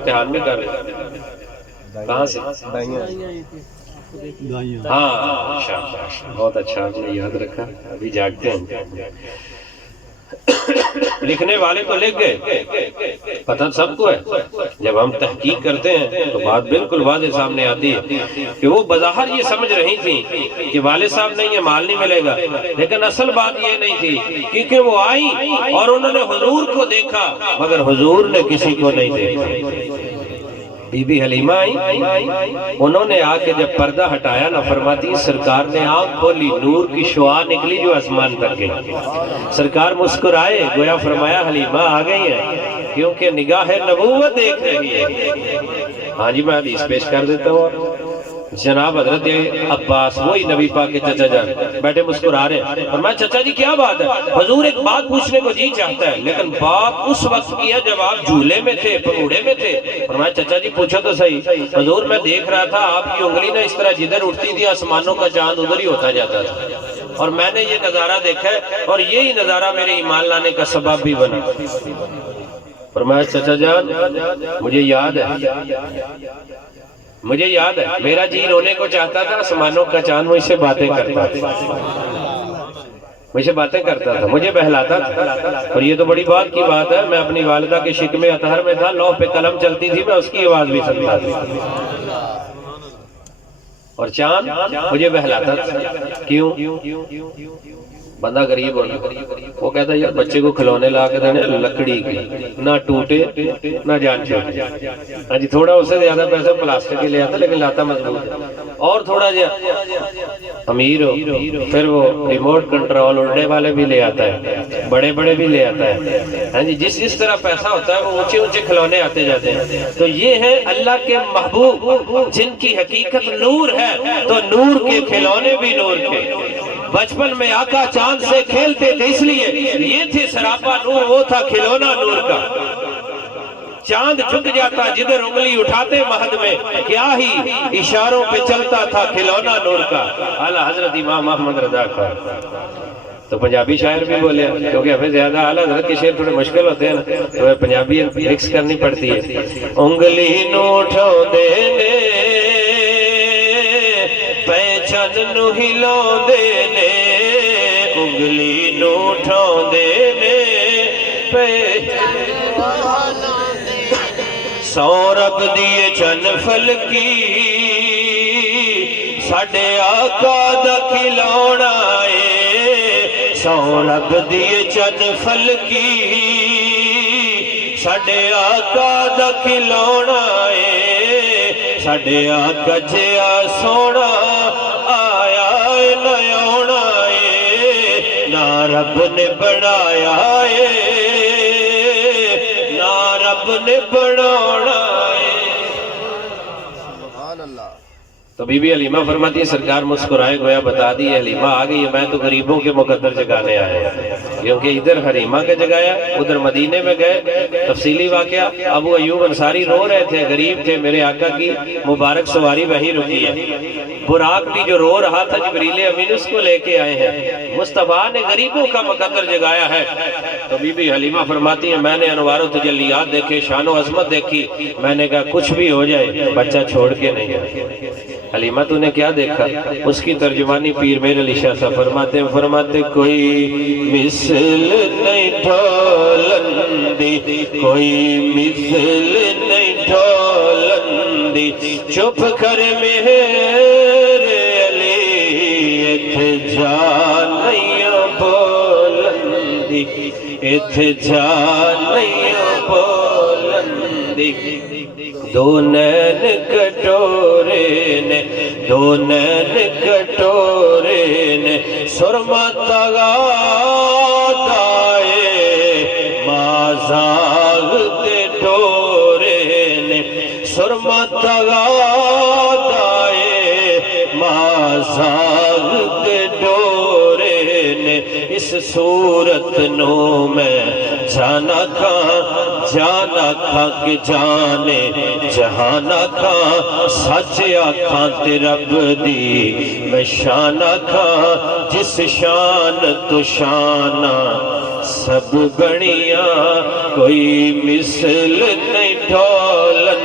امتحان میں کر رہے کہاں سے؟ ہاں بہت اچھا آپ نے یاد رکھا، ابھی جاگتے ہیں۔ لکھنے والے تو لکھ گئے، پتہ سب کو ہے۔ جب ہم تحقیق کرتے ہیں تو بات بالکل واضح سامنے آتی ہے کہ وہ بظاہر یہ سمجھ رہی تھیں کہ والد صاحب نہیں یہ مال نہیں ملے گا، لیکن اصل بات یہ نہیں تھی، کیونکہ وہ آئی اور انہوں نے حضور کو دیکھا مگر حضور نے کسی کو نہیں دیکھا۔ بی بی حلیمہ آئی، انہوں نے آ کے جب پردہ ہٹایا نہ، فرماتی سرکار نے آنکھ کھولی، نور کی شعاع نکلی جو آسمان تک گئی۔ سرکار مسکرائے، گویا فرمایا حلیمہ آ گئی ہے، کیونکہ نگاہ نبوت دیکھ رہی ہے۔ ہاں جی میں حدیث پیش کر دیتا ہوں۔ جناب حضرت عباس، وہی نبی پاک کے چچا جان، بیٹھے مسکرا رہے ہیں، فرمایا چچا جی کیا بات ہے؟ حضور ایک بات پوچھنے کو جی چاہتا ہے، لیکن بات اس وقت کی ہے جب آپ جھولے میں تھے، پگوڑے میں تھے۔ فرمایا چچا جی پوچھو تو صحیح۔ حضور میں دیکھ رہا تھا آپ کی انگلی نہ اس طرح جدھر اٹھتی تھی آسمانوں کا چاند ادھر ہی ہوتا جاتا تھا، اور میں نے یہ نظارہ دیکھا ہے، اور یہی نظارہ میرے ایمان لانے کا سبب بھی بنا۔ فرمایا چچا جان مجھے یاد ہے، مجھے یاد ہے، میرا جی رونے کو چاہتا تھا، آسمانوں کا چاند مجھ سے باتیں کرتا تھا، مجھ سے باتیں کرتا تھا، مجھے بہلاتا تھا۔ اور یہ تو بڑی بات کی بات ہے، میں اپنی والدہ کے شکم اطہر میں تھا، لوح پہ قلم چلتی تھی، میں اس کی آواز بھی سنتا تھا، اور چاند مجھے بہلاتا تھا۔ کیوں؟ بندہ غریب ہونا، وہ کہتا ہے یار بچے کو کھلونے لا کے دینے لکڑی کی، نہ ٹوٹے نہ جان چھوٹے۔ ہاں جی تھوڑا اسے زیادہ پیسہ پلاسٹک کے لے آتا لیکن لاتا مضبوط ہے، اور تھوڑا جا امیر ہو پھر وہ ریموٹ کنٹرول اڑنے والے بھی لے آتا ہے، بڑے بڑے بھی لے آتا ہے۔ ہاں جی جس طرح پیسہ ہوتا ہے وہ اونچے اونچے کھلونے آتے جاتے ہیں۔ تو یہ ہے اللہ کے محبوب جن کی حقیقت نور ہے، تو نور کے کھلونے بھی نور کے۔ بچپن میں آقا چاند سے کھیلتے تھے، اس لیے یہ تھے سراپا نور، وہ تھا کھلونا نور کا۔ چاند جھک جاتا جدھر انگلی اٹھاتے مہد میں، کیا ہی اشاروں پہ چلتا تھا کھلونا نور کا۔ اعلیٰ حضرت امام احمد رضا کا۔ تو پنجابی شاعر بھی بولے، کیونکہ ہمیں زیادہ اعلیٰ حضرت کے شعر تھوڑے مشکل ہوتے ہیں نا، تو پنجابی مکس کرنی پڑتی ہے۔ انگلی نو اٹھاؤ دینے پہچان نو ہلاؤ دینے، انگلی نو اٹھاؤ دینے سو رب دیے چن فلکی، ساڈے آقا دا کھلونا ہے، سو رب دیے چن فلکی، ساڈے آقا دا کھلونا ہے، ساڈے آقا جیا سونا آیا نہ آنا ہے، نہ رب نے بنایا ہے نہ رب نے بنانا ہے۔ سبحان اللہ۔ تو بی بی حلیمہ فرماتی ہے سرکار مسکرائے، گویا بتا دی حلیمہ آ گئی ہے، میں تو غریبوں کے مقدر جگانے آیا، کیونکہ ادھر حلیمہ کا جگایا، ادھر مدینے میں گئے۔ تفصیلی واقعہ، ابو ایوب انصاری رو رہے تھے، غریب تھے، میرے آقا کی مبارک سواری وہیں رکی ہے۔ براق بھی جو رو رہا تھا جبریل امین اس کو لے کے آئے ہیں، مصطفیٰ نے غریبوں کا مقدر جگایا ہے۔ تو بی بی حلیمہ فرماتی ہیں میں نے انوار و تجلیات دیکھے، شان و عظمت دیکھی، میں نے کہا کچھ بھی ہو جائے بچہ چھوڑ کے نہیں جائے۔ حلیمہ تو نے کیا دیکھا؟ اس کی ترجمانی پیر میر علی شاہ صاحب فرماتے کوئی مثل نہیں ڈھولندی، کوئی مثل نہیں ڈھولندی، چپ کر میرے علی ایتھ جا نہیں بولندی، ایتھ جا نہیں بولندی۔ دو نین کٹورے نے، دو نین کٹورے نے، سرما تغادائے مازاغ دے ڈورے نے، سرما تغادائے مازاغ دے ڈورے نے، اس صورت نو میں جانا کھاں کہ جانے جہانا کھاں، سچ آکھاں تے رب دی میں شان آکھاں، جس شان تو شانہ سب بڑیاں، کوئی مثل نہیں ڈھولن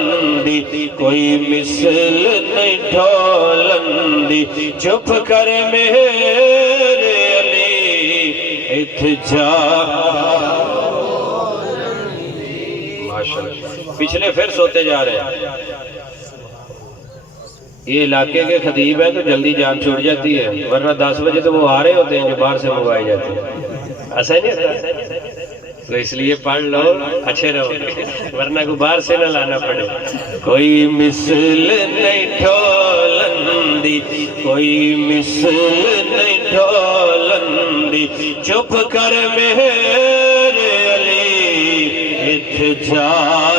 دی کوئی مثل نہیں ڈھولن دی چپ کر میرے علی ات جا پچھلے پھر سوتے جا رہے ہیں یہ علاقے کے خطیب ہیں تو جلدی جان چھوڑ جاتی ہے ورنہ 10 بجے تو وہ آ رہے ہوتے ہیں جو باہر سے منگوائے جاتے ہیں ایسا ہی نہیں ہوتا تو اس لیے پڑھ لو اچھے رہو ورنہ کو باہر سے نہ لانا پڑے کوئی مثل نہیں ڈھولن دی کوئی مثل نہیں ڈھولن دی چپ کر میرے علی ات جا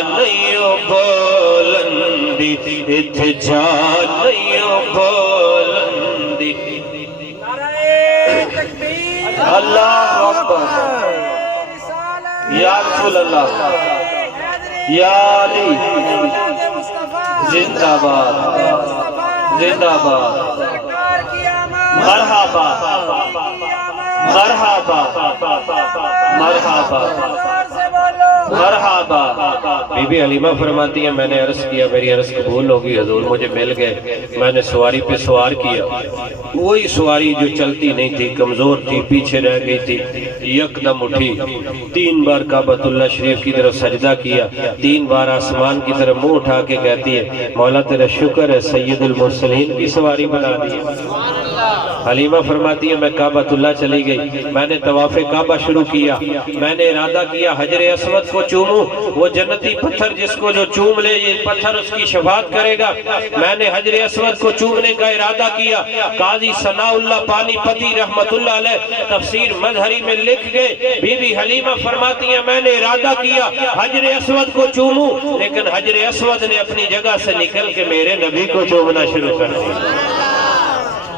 نہیں بولن دی ات جا نہیں بولن دی اللہ اکبر یا رسول اللہ یا علی زندہ باد زندہ باد مرحبا مرحبا مرحبا مرحبا بی بی حلیمہ فرماتی ہیں میں نے عرض کیا میری عرض قبول ہوگی حضور مجھے مل گئے میں نے سواری پہ سوار کیا وہی سواری جو چلتی نہیں تھی کمزور تھی پیچھے رہ گئی تھی یکدم اٹھی 3 بار کعبۃ اللہ شریف کی طرف سجدہ کیا 3 بار آسمان کی طرف منہ اٹھا کے کہتی ہے مولا تیرا شکر ہے سید المرسلین کی سواری بنا دی حلیمہ فرماتی ہے میں کعبۃ اللہ چلی گئی میں نے طواف کعبہ شروع کیا میں نے ارادہ کیا حجر اسود کو چوموں وہ جنتی پتھر جس کو جو چوم لے یہ پتھر اس کی شفاعت کرے گا میں نے حجر اسود کو چومنے کا ارادہ کیا قاضی ثناء اللہ پانی پتی رحمت اللہ علیہ تفسیر مظہری میں لکھ گئے بی بی حلیمہ فرماتی ہیں میں نے ارادہ کیا حجر اسود کو چوموں لیکن حجر اسود نے اپنی جگہ سے نکل کے میرے نبی کو چومنا شروع کر دیا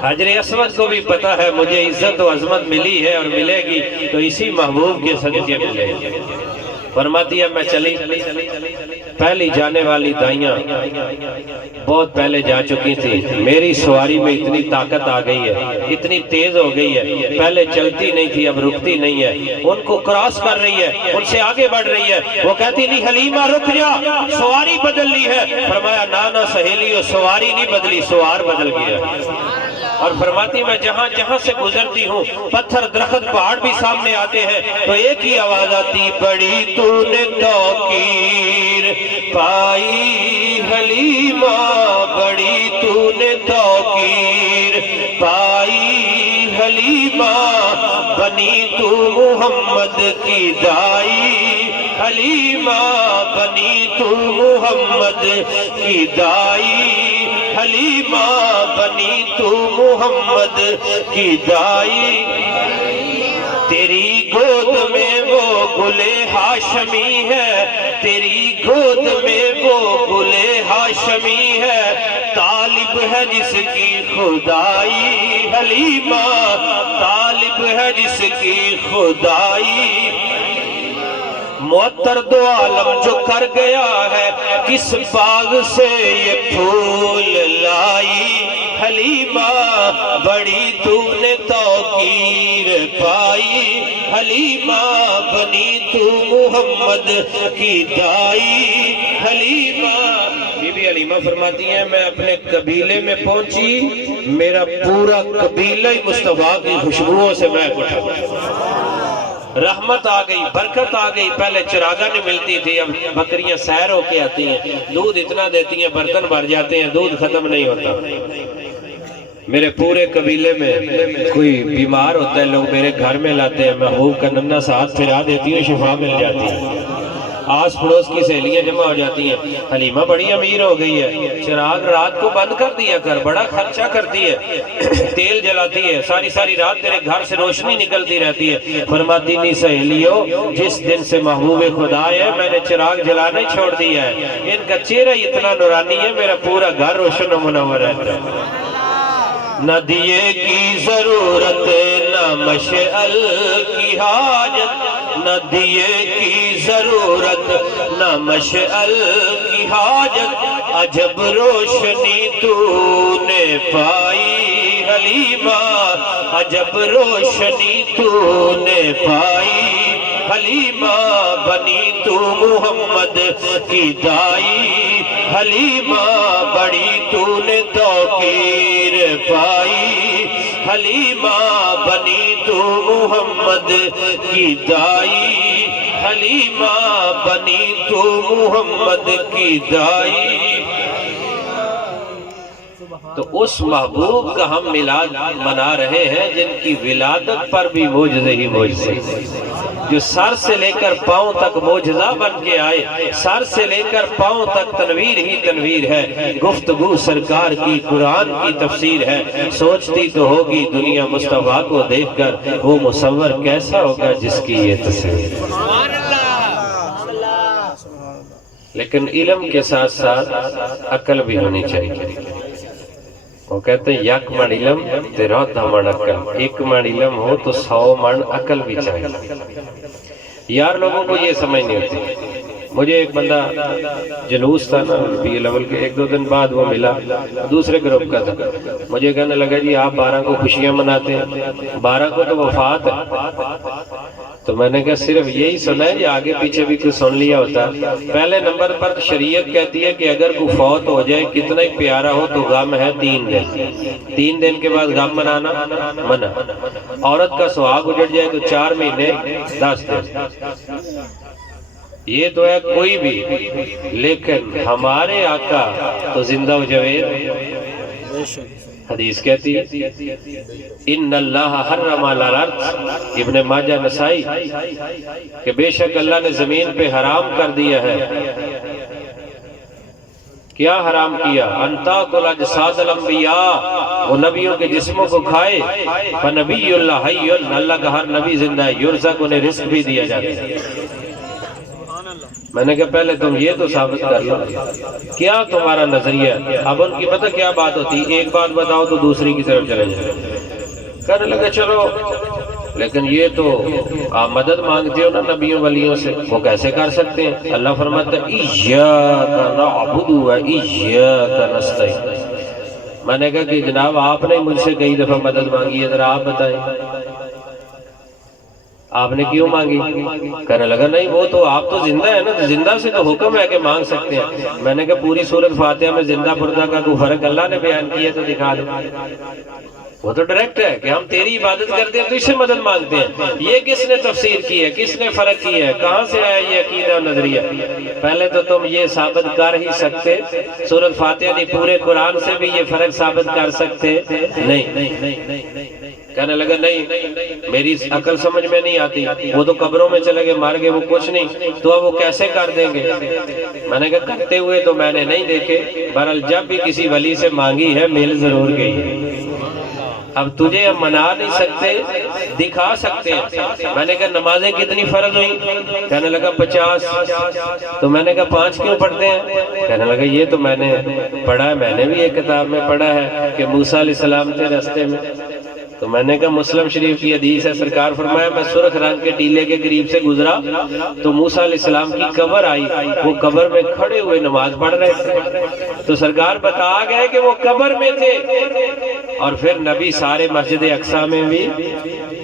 حجر اسود کو بھی پتا ہے مجھے عزت و عظمت ملی ہے اور ملے گی تو اسی محبوب کے صدقے ملے گی فرماتی ہے میں چلی پہلی جانے والی دائیاں بہت پہلے جا چکی تھی میری سواری میں اتنی طاقت آ گئی ہے اتنی تیز ہو گئی ہے پہلے چلتی نہیں تھی اب رکتی نہیں ہے ان کو کراس کر رہی ہے ان سے آگے بڑھ رہی ہے وہ کہتی نہیں حلیمہ رک جا سواری بدل لی ہے فرمایا نانا سہیلیو سواری نہیں بدلی سوار بدل گیا اور فرماتی میں جہاں جہاں سے گزرتی ہوں پتھر درخت پہاڑ بھی سامنے آتے ہیں تو ایک ہی آواز آتی بڑی تو نے توقیر پائی حلیمہ بڑی تو نے توقیر پائی حلیمہ بنی تو محمد کی دائی حلیمہ بنی تو محمد کی دائی حلیمہ بنی تو محمد کی دائی تیری گود میں وہ گل ہاشمی ہے تیری گود میں وہ گل ہاشمی ہے طالب ہے جس کی خدائی حلیمہ طالب ہے جس کی خدائی معطر دو عالم جو کر گیا ہے کس باغ سے یہ پھول لائی حلیمہ بڑی تو نے توقیر پائی حلیمہ بنی تو محمد کی دائی حلیمہ بی بی حلیمہ فرماتی ہیں میں اپنے قبیلے میں پہنچی میرا پورا قبیلہ مصطفیٰ کی خوشبوؤں سے میں اٹھا رحمت آ گئی برکت آ گئی پہلے چراغا نہیں ملتی تھی اب بکریاں سیر ہو کے آتی ہیں دودھ اتنا دیتی ہیں برتن بھر جاتے ہیں دودھ ختم نہیں ہوتا میرے پورے قبیلے میں کوئی بیمار ہوتا ہے لوگ میرے گھر میں لاتے ہیں محبوب کا ننھا سا ہاتھ پھرا دیتی ہوں شفا مل جاتی ہے آس پڑوس کی سہیلیاں جمع ہو جاتی ہیں حلیمہ بڑی امیر ہو گئی ہے چراغ رات کو بند کر دیا کر بڑا خرچہ کرتی ہے تیل جلاتی ہے ساری ساری رات تیرے گھر سے روشنی نکلتی رہتی ہے فرماتی نہیں سہیلیوں جس دن سے محبوب خدا ہے میں نے چراغ جلانا ہی چھوڑ دیا ہے ان کا چہرہ اتنا نورانی ہے میرا پورا گھر روشن و منور ہے نہ دیے کی ضرورت نہ مشعل کی حاجت نہ دیے کی ضرورت نہ مشعل کی حاجت عجب روشنی تو نے پائی حلیمہ عجب روشنی تو نے پائی حلیمہ بنی تو محمد کی دائی حلیمہ بڑی تو نے توقیر پائی، حلیمہ بنی تو محمد کی دائی، حلیمہ بنی تو محمد کی دائی۔ تو اس محبوب کا ہم میلاد منا رہے ہیں جن کی ولادت پر بھی معجزے ہی معجزے، جو سر سے لے کر پاؤں تک معجزہ بن کے آئے، سر سے لے کر پاؤں تک تنویر ہی تنویر ہے، گفتگو سرکار کی، قرآن کی تفسیر ہے۔ سوچتی تو ہوگی دنیا مصطفیٰ کو دیکھ کر وہ مصور کیسا ہوگا جس کی یہ تصویر۔ لیکن علم کے ساتھ ساتھ عقل بھی ہونی چاہیے۔ وہ کہتے ہیں یک من علم تیرا من عقل، ایک من علم ہو تو 100 من عقل بھی چاہیے۔ یار لوگوں کو یہ سمجھ نہیں ہوتی۔ مجھے ایک بندہ جلوس تھا نا بی اے لیول کے، 1-2 دن بعد وہ ملا، دوسرے گروپ کا تھا، مجھے کہنے لگا جی آپ 12 کو خوشیاں مناتے ہیں، 12 کو تو وفات ہے۔ تو میں نے کہا صرف یہی سنا ہے یا آگے پیچھے بھی کچھ سن لیا ہوتا؟ پہلے نمبر پر شریعت کہتی ہے کہ اگر کوئی فوت ہو جائے کتنا ہی پیارا ہو تو غم ہے 3 دن، 3 دن کے بعد غم منانا منع۔ عورت کا سہاگ اجڑ جائے تو 4 مہینے 10 دن۔ یہ تو ہے کوئی بھی، لیکن ہمارے آقا تو زندہ و جاوید۔ حدیث کہتی ہے ان اللہ حرم علی الارض، ابن ماجہ نسائی، کہ بے شک اللہ نے زمین پہ حرام کر دیا ہے۔ کیا حرام کیا؟ ان تاکل اجساد الانبیاء، وہ نبیوں کے جسموں کو کھائے۔ فنبی اللہ حی، اللہ کا ہر نبی زندہ ہے، یرزق، انہیں رزق بھی دیا جاتا ہے۔ میں نے کہا پہلے تم یہ تو ثابت کر لو کیا تمہارا نظریہ۔ اب ان کی پتہ کیا بات ہوتی، ایک بات بتاؤ تو دوسری کی طرف چلے جائے۔ کہنے لگا چلو لیکن یہ تو آپ مدد مانگتے ہو نا نبیوں ولیوں سے، وہ کیسے کر سکتے ہیں؟ اللہ فرماتا ہے ایاک نعبد و ایاک نستعین۔ میں نے کہا کہ جناب آپ نے مجھ سے کئی دفعہ مدد مانگی ہے، ذرا آپ بتائیں آپ نے کیوں مانگی؟ کہنے لگا نہیں وہ تو آپ تو زندہ ہے نا، زندہ سے تو حکم ہے کہ مانگ سکتے ہیں۔ میں نے کہا پوری سورۃ فاتحہ میں زندہ مردہ کا کوئی فرق اللہ نے بیان کیا تو دکھا دو۔ وہ تو ڈائریکٹ ہے کہ ہم تیری عبادت کرتے ہیں تو اس سے مدد مانگتے ہیں۔ یہ کس نے تفسیر کی ہے، کس نے فرق کی ہے، کہاں سے آیا یہ عقیدہ و نظریہ؟ پہلے تو تم یہ ثابت کر ہی سکتے، سورۃ فاتحہ نہیں پورے قرآن سے بھی یہ فرق ثابت کر سکتے نہیں۔ کہنے لگا نہیں میری عقل سمجھ میں نہیں آتی، وہ تو قبروں میں چلے گئے مار گئے، وہ کچھ نہیں، تو اب وہ کیسے کر دیں گے؟ میں نے کہا کرتے ہوئے تو میں نے نہیں دیکھے، بہرحال جب بھی کسی ولی سے مانگی ہے مل ضرور گئی ہے۔ اب تجھے ہم منا نہیں سکتے، دکھا سکتے ہیں۔ میں نے کہا نمازیں کتنی فرض ہوئی؟ کہنے لگا 50۔ تو میں نے کہا 5 کیوں پڑھتے ہیں؟ کہنے لگا یہ تو میں نے پڑھا ہے، میں نے بھی ایک کتاب میں پڑھا ہے کہ موسیٰ علیہ السلام تھے راستے میں۔ تو میں نے کہا مسلم شریف کی حدیث ہے، سرکار فرمایا میں سرخ رنگ کے ٹیلے کے قریب سے گزرا تو موسیٰ علیہ السلام کی قبر آئی، وہ قبر میں کھڑے ہوئے نماز پڑھ رہے تھے۔ تو سرکار بتا گئے کہ وہ قبر میں تھے، اور پھر نبی سارے مسجد اقصی میں بھی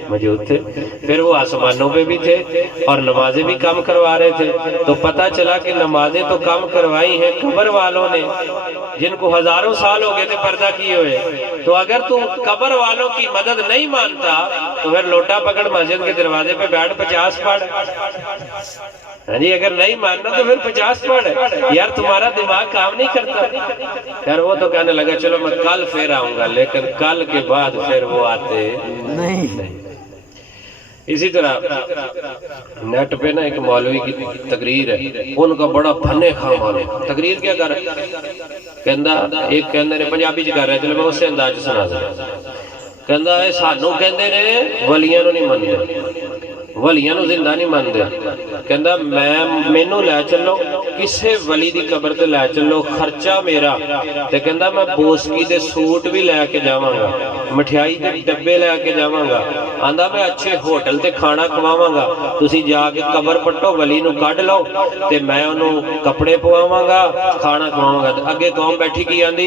موجود تھے، پھر وہ آسمانوں پہ بھی تھے اور نمازیں بھی کم کروا رہے تھے۔ تو پتہ چلا کہ نمازیں تو کم کروائی ہیں قبر والوں نے، جن کو ہزاروں سال ہو گئے تھے پردہ کیے ہوئے۔ تو اگر تو قبر والوں کی مدد نہیں مانتا تو پھر لوٹا پکڑ مسجد کے دروازے پہ بیٹھ 50 پڑھ۔ ہاں جی اگر نہیں ماننا تو پھر 50 پڑھ۔ یار تمہارا دماغ کام نہیں کرتا۔ یار وہ تو کہنے لگا چلو میں کل پھر آؤں گا، لیکن کل کے بعد پھر وہ آتے نہیں۔ اسی طرح نیٹ پہ نا ایک مولوی کی تقریر ہے، ان کا بڑا پھنے خواہ مولوی تقریر کیا کر رہا ہے، ایک کہندے نے پنجابی چ کر رہا ہے، چلو میں اس سے انداز سنا دوں۔ کہندا ہے سانو کہندے نے ولیاں نو نہیں مندے، ولیاں نو زندہ نہیں مندے۔ کہندا مینوں لے چلو کسے ولی دی قبر تے لے چلو، خرچہ میرا، تے کہندا میں بوسکی دے سوٹ بھی لے کے جاواں گا، ਮਠਿਆਈ ਦੇ ਡੱਬੇ ਲੈ ਕੇ ਜਾਵਾਂਗਾ, ਆਂਦਾ ਮੈਂ ਅੱਛੇ ਹੋਟਲ ਤੇ ਖਾਣਾ ਖਵਾਵਾਂਗਾ, ਤੁਸੀਂ ਜਾ ਕੇ ਕਬਰ ਪੱਟੋ, ਵਲੀ ਨੂੰ ਕੱਢ ਲਓ ਤੇ ਮੈਂ ਉਹਨੂੰ ਕੱਪੜੇ ਪਵਾਵਾਂਗਾ, ਖਾਣਾ ਖਵਾਵਾਂਗਾ। ਤੇ ਅੱਗੇ ਕੌਮ ਬੈਠੀ ਕੀ ਆਂਦੀ,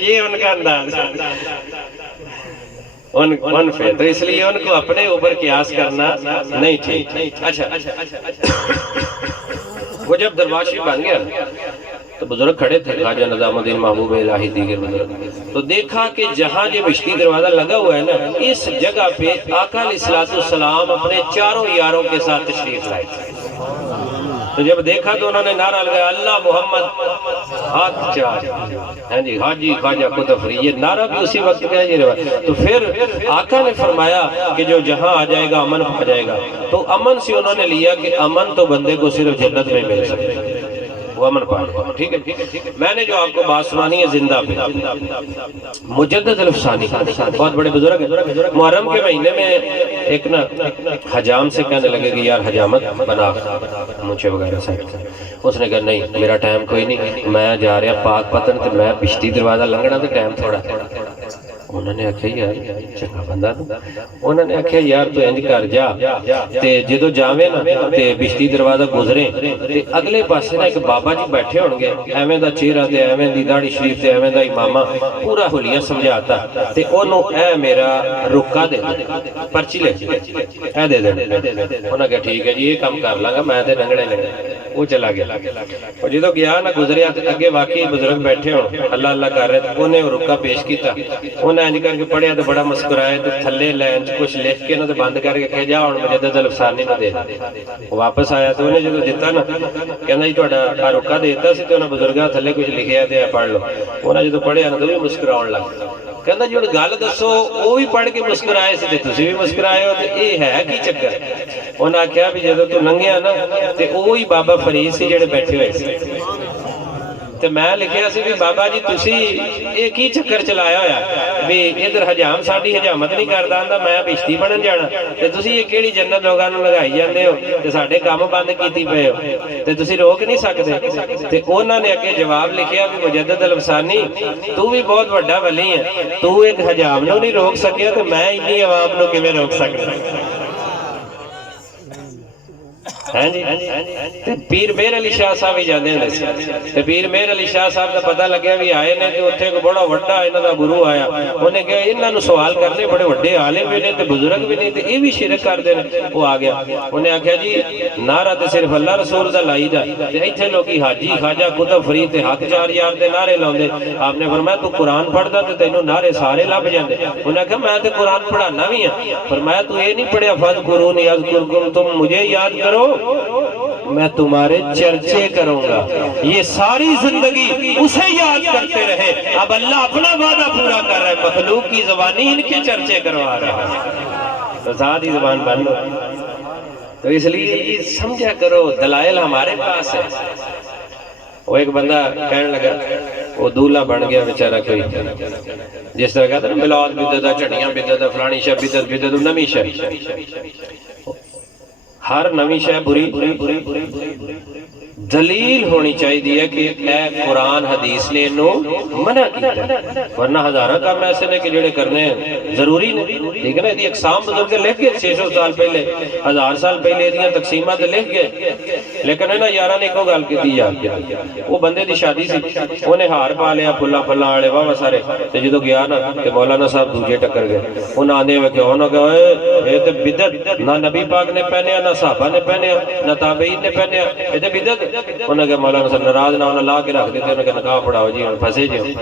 یہ ان کا انداز ان پہ، تو اس لیے ان کو اپنے اوپر قیاس کرنا نہیں ٹھیک۔ اچھا وہ جب درواشی بن گیا تو بزرگ کھڑے تھے، خواجہ نظام الدین محبوب الہی دیگر بزرگ، تو دیکھا کہ جہاں یہ بشتی دروازہ لگا ہوا ہے نا، اس جگہ پہ آقا علیہ السلام اپنے چاروں یاروں کے ساتھ تشریف لائے تھے۔ تو جب دیکھا تو انہوں نے نعرہ لگایا اللہ محمد ہاتھ چار، ہاں جی حاجی خواجہ قطب فری، یہ نعرہ بھی اسی وقت کا یہ روایت۔ تو پھر آقا نے فرمایا کہ جو جہاں آ جائے گا امن پا جائے گا، تو امن سے انہوں نے لیا کہ امن تو بندے کو صرف جنت میں مل سکتے ہیں، وہ امن پا جائے، ٹھیک ہے۔ میں نے جو آپ کو بات سنانی ہے زندہ پہ، مجدد الافسانی بہت بڑے بزرگ ہیں، محرم کے مہینے میں ایک نا حجام سے کہنے لگے کہ یار حجامت بنا مجھے وغیرہ سے، اس نے کہا نہیں میرا ٹائم کوئی نہیں، میں جا رہا پاک پتن تے میں بشتی دروازہ لنگنا تے ٹائم تھوڑا۔ انہوں نے آکھیا یار چنگا بندہ نا، انہوں نے آکھیا یار تو انج کر جا تے جدو جاویں نا تے بشتی دروازہ گزریں تے اگلے پاسے نا ایک بابا جی بیٹھے ہون گے، ایویں دا چہرہ تے ایویں دی داڑھی شریف تے ایویں دا امامہ، پورا حلیہ سمجھاتا تے انہوں اے میرا رکا دے دے پرچی لے اے دے دے۔ انہوں نے کہا ٹھیک ہے جی یہ کام کر لاں گا میں تے لنگڑے لنگڑے۔ وہ چلا گیا، اور جدو گیا نا گزریا تے اگے واقعی بزرگ بیٹھے ہون اللہ اللہ کر رہے تھے، انہیں رکا پیش کیتا، انہیں انج کر کے پڑھیا تو بڑا مسکرایا تو تھلے لائن کچھ لکھ کے نا تو بند کر کے کہا جا ہن مجدد الافسانی نو دے دے۔ واپس آیا تو انہیں جدو دیتا نا کہنا جی تہاڈا رکا دیتا سی، تو انہیں بزرگاں تھلے کچھ لکھیا تے پڑھ لو۔ انہیں جدو پڑھیا نا تو بھی مسکراؤن لگ گیا، کہنا جی ہن گل دسو وہ بھی پڑھ کے مسکرائے سی تے تسی بھی مسکرائے ہو، تے یہ ہے کی چکر؟ انہیں آکھیا بھی جدو تو لنگیا نا تے وہی بابا فرید سی جڑے بیٹھے ہوئے سی، تے میں لکھیا سی بھی بابا جی تسی یہ کی چکر چلایا ہویا بھی ادھر حجام ساڈی حجامت نہیں کردا ہوندا میں بشتی بنن جانا، تے تسی یہ کیڑی جنت لوگاں نوں لگائی جاندے ہو تے ساڈے کام بند کیتی پئے ہو تے تسی روک نہیں سکدے۔ تے انہاں نے اگے جواب لکھیا بھی مجدد الافسانی تو بھی بہت بڑا ولی ہے، تو ایک حجام نوں نہیں روک سکیا تے میں اتنی عوام نوں کیویں روک سکدا؟ پیر مہر علی شاہ صاحب ہی جاندے ہوندے سی، پیر مہر علی شاہ صاحب دا پتہ لگیا بھی آئے نے تے اوتھے کوئی بڑا وڈا انہاں دا گرو آیا، انہیں کہا انہاں نوں سوال کرنے بڑے وڈے عالم بھی نے تے بزرگ بھی نے تے یہ بھی شرک کردے نے۔ وہ آ گیا، انہیں آکھیا جی نعرہ تے صرف اللہ رسول دا لائی دا تے ایتھے لوکی حاجی خواجہ قطب فرید تے ہاتھ چار یار دے نعرے لاوندے۔ آپ نے فرمایا تو قرآن پڑھدا تے تینوں نعرے سارے لب جاندے۔ انہیں کہا میں تے قرآن پڑھانا بھی ہاں۔ فرمایا تو یہ نہیں پڑھیا فذکرونی اذکرکم، تم مجھے یاد کرو میں تمہارے چرچے کروں گا۔ یہ ساری زندگی اسے یاد کرتے رہے، اب اللہ اپنا وعدہ پورا کر رہا ہے، مخلوق کی زبانی ان کے چرچے کروا رہا ہے، تو ذات ہی زبان بند ہو۔ تو اس لیے یہ سمجھا کرو دلائل ہمارے پاس ہے۔ وہ ایک بندہ کہنے لگا، وہ دولہ بن گیا بیچارہ کوئی، جس طرح کہتا نا میلاد بدعت، چڑیاں بدعت، فلانی شے بدعت، نمی شے، ہر نوی شے بری دلیل ہونی چاہیے کہ اے قرآن حدیث نے انہوں منع کیا، ورنہ ہزارہ کام ایسے نے کہ جڑے کرنے ہیں ضروری نہیں، ٹھیک ہے نا؟ یہ اقسام بزرگ لکھ گئے 600 سال پہلے، 1000 سال پہلے یہ تقسیمات لکھ گئے، لیکن ہے نا یارہ نے کو گل کی دی یار، وہ بندے دی شادی سی، انہیں ہار پا لیا پھلا پھلا آڑے واہ سارے، تے جدو گیا نا کہ مولانا صاحب دوجے ٹکر گئے، انہوں آنے ہوئے کہ انہوں کہا یہ تے بدعت، نہ نبی پاک نے پہنیا، نہ صحابہ نے پہنیا، نہ تابعین نے پہنیا، یہ تے بدعت۔ انہوں نے کہا مولانا صاحب ناراض نہ انہوں لا کے رکھ دیتے، انہوں نے کہا نکاح پڑھاؤ جی، پھنسے جی۔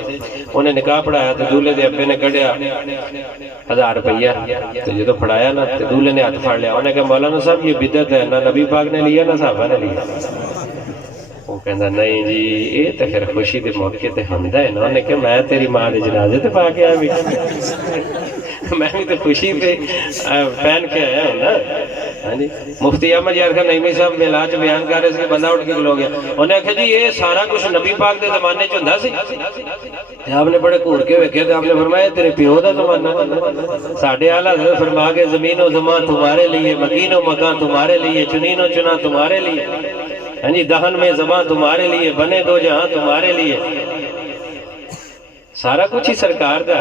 انہیں نکاح پڑھایا تو دولے دے ابے نے کڑیا 1000 روپیہ، تو جدو پڑھایا نا تو دولے نے ہاتھ پھاڑ لیا، انہوں نے کہا مولانا صاحب یہ بدعت ہے، نہ نبی پاک نے لیا نہ صحابہ نے لیا۔ وہ کہندا نہیں جی یہ تو پھر خوشی دے موقع تے ہوندا ہے نا۔ انہوں نے کہا میں تیری ماں دے جنازے تے پا کے آیا بھی، میں بھی تو خوشی پہ پہن کے آیا ہوں نا۔ مفتی احمد یار خان نعیمی صاحب میلاد بیان کر رہے تھے، بندہ اٹھ کے کھلو گیا، انہوں نے کہا جی یہ سارا کچھ نبی پاک دے زمانے چ ہوندا سی؟ آپ نے بڑے گھور کے ویکھے تے آپ نے فرمایا تیرے پیو دا زمانہ، ساڈے اعلیٰ حضرت فرما کے زمین و زمان تمہارے لیے، مکین و مکان تمہارے لیے، چنین و چنا تمہارے لیے، ہاں جی دہن میں زبان تمہارے لیے، بنے دو جہاں تمہارے لیے۔ سارا کچھ ہی سرکار دا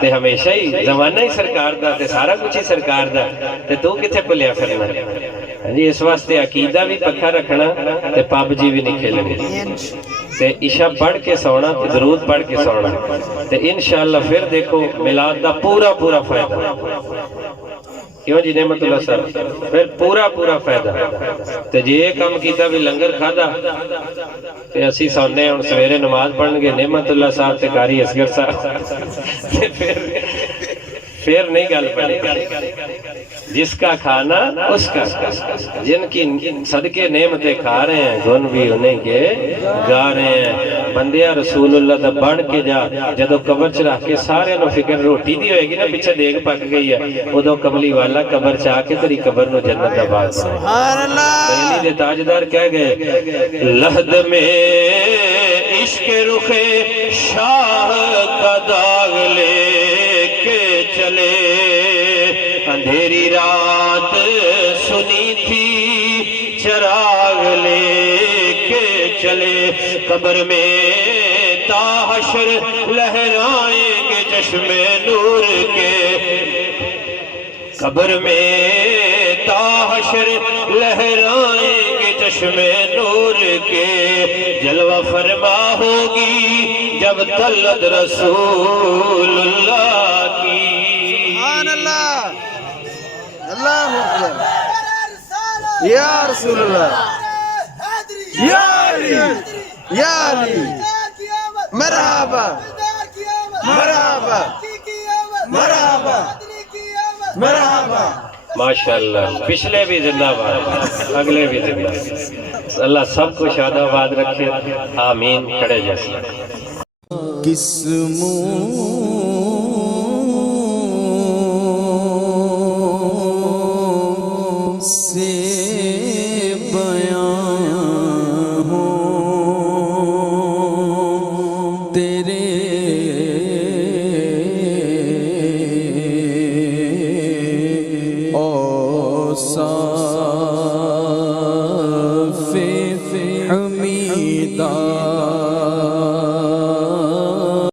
تے ہمیشہ ہی زمانہ ہی سرکار دا تے سارا کچھ ہی سرکار دا تے تو کتے پلیا پھرنا جی اس واسطے عقیدہ بھی پکا رکھنا تے پاب جی بھی نہیں کھیلنی تے عشاء پڑھ کے سونا تے درود پڑھ کے سونا تے انشاءاللہ پھر دیکھو میلاد دا پورا پورا فائدہ کیوں جی نعمت اللہ صاحب پھر پورا پورا فائدہ تے جی یہ کام کیتا بھی لنگر کھادا تے اسی سونے ہوں سویرے نماز پڑھن گے نعمت اللہ صاحب تے قاری اصغر صاحب پھر نہیں گل پڑی جس کا کھانا اس کا جن کی صدقے نعمتیں کھا رہے ہیں گن بھی انہیں کے گا رہے ہیں بندیا رسول اللہ دا بڑھ کے جا جدو قبر چ رکھ کے سارے نو فکر روٹی دی ہوئے گی نا پیچھے دیکھ پک گئی ہے ادو کملی والا قبر چاہ کے تیری قبر نو جنت دا باغ بنائے دہلی دے تاجدار کہہ گئے لحد میں عشق رخ شاہ کا داغ لے کے چلے اندھیری رات سنی تھی چراغ لے کے چلے قبر میں تا حشر لہرائیں گے چشم نور کے قبر میں تا حشر لہرائیں گے چشم نور کے جلوہ فرما ہوگی جب طلعت رسول اللہ کی سبحان اللہ اللہ اکبر یا رسول اللہ یا علی یا علی مرحبا مرحبا مرحبا مرحبا ماشاءاللہ پچھلے بھی زندہ باد اگلے بھی زندہ باد اللہ سب کو شاد آباد رکھے آمین کھڑے جیسے کس منہ